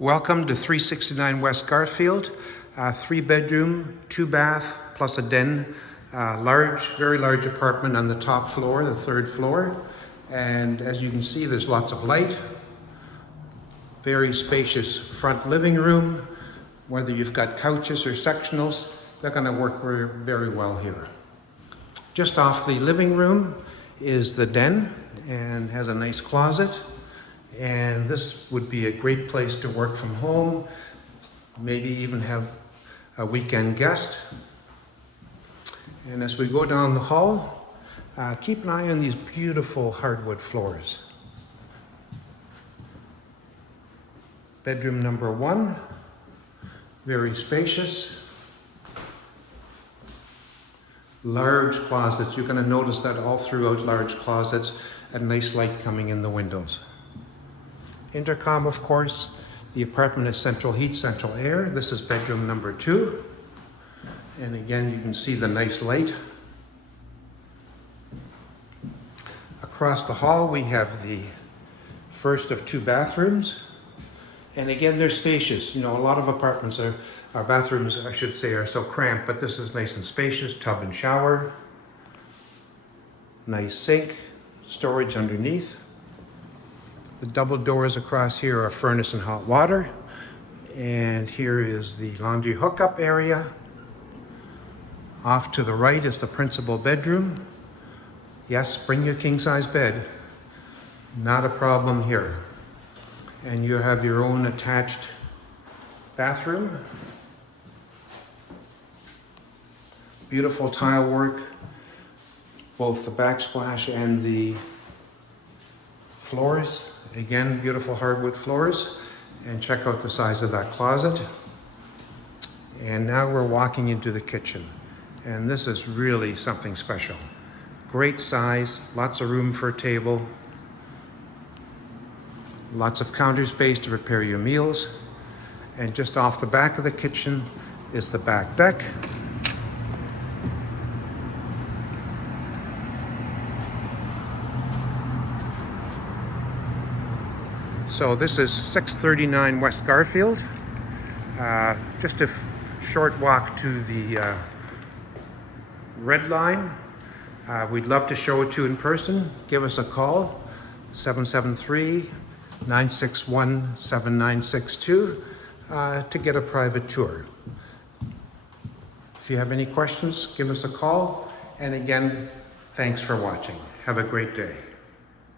Welcome to 369 West Garfield, 3-bedroom, 2-bath, plus a den, very large apartment on the top floor, the 3rd floor. And as you can see, there's lots of light, very spacious front living room. Whether you've got couches or sectionals, they're going to work very well here. Just off the living room is the den and has a nice closet. And this would be a great place to work from home, maybe even have a weekend guest. And as we go down the hall, keep an eye on these beautiful hardwood floors. Bedroom number 1, very spacious. Large closets. You're going to notice that all throughout large closets, a nice light coming in the windows. Intercom, of course. The apartment is central heat, central air. This is bedroom number 2. And again, you can see the nice light. Across the hall, we have the first of 2 bathrooms. And again, they're spacious. You know, a lot of apartments our bathrooms, I should say, are so cramped, but this is nice and spacious. Tub and shower. Nice sink, storage underneath. The double doors across here are furnace and hot water. And here is the laundry hookup area. Off to the right is the principal bedroom. Yes, bring your king-size bed. Not a problem here. And you have your own attached bathroom. Beautiful tile work, both the backsplash and the floors. Again, beautiful hardwood floors. And check out the size of that closet. And now we're walking into the kitchen. And this is really something special. Great size, lots of room for a table. Lots of counter space to prepare your meals. And just off the back of the kitchen is the back deck. So this is 639 West Garfield. Just a short walk to the red line. We'd love to show it to you in person. Give us a call, 773-961-7962, to get a private tour. If you have any questions, give us a call. And again, thanks for watching. Have a great day.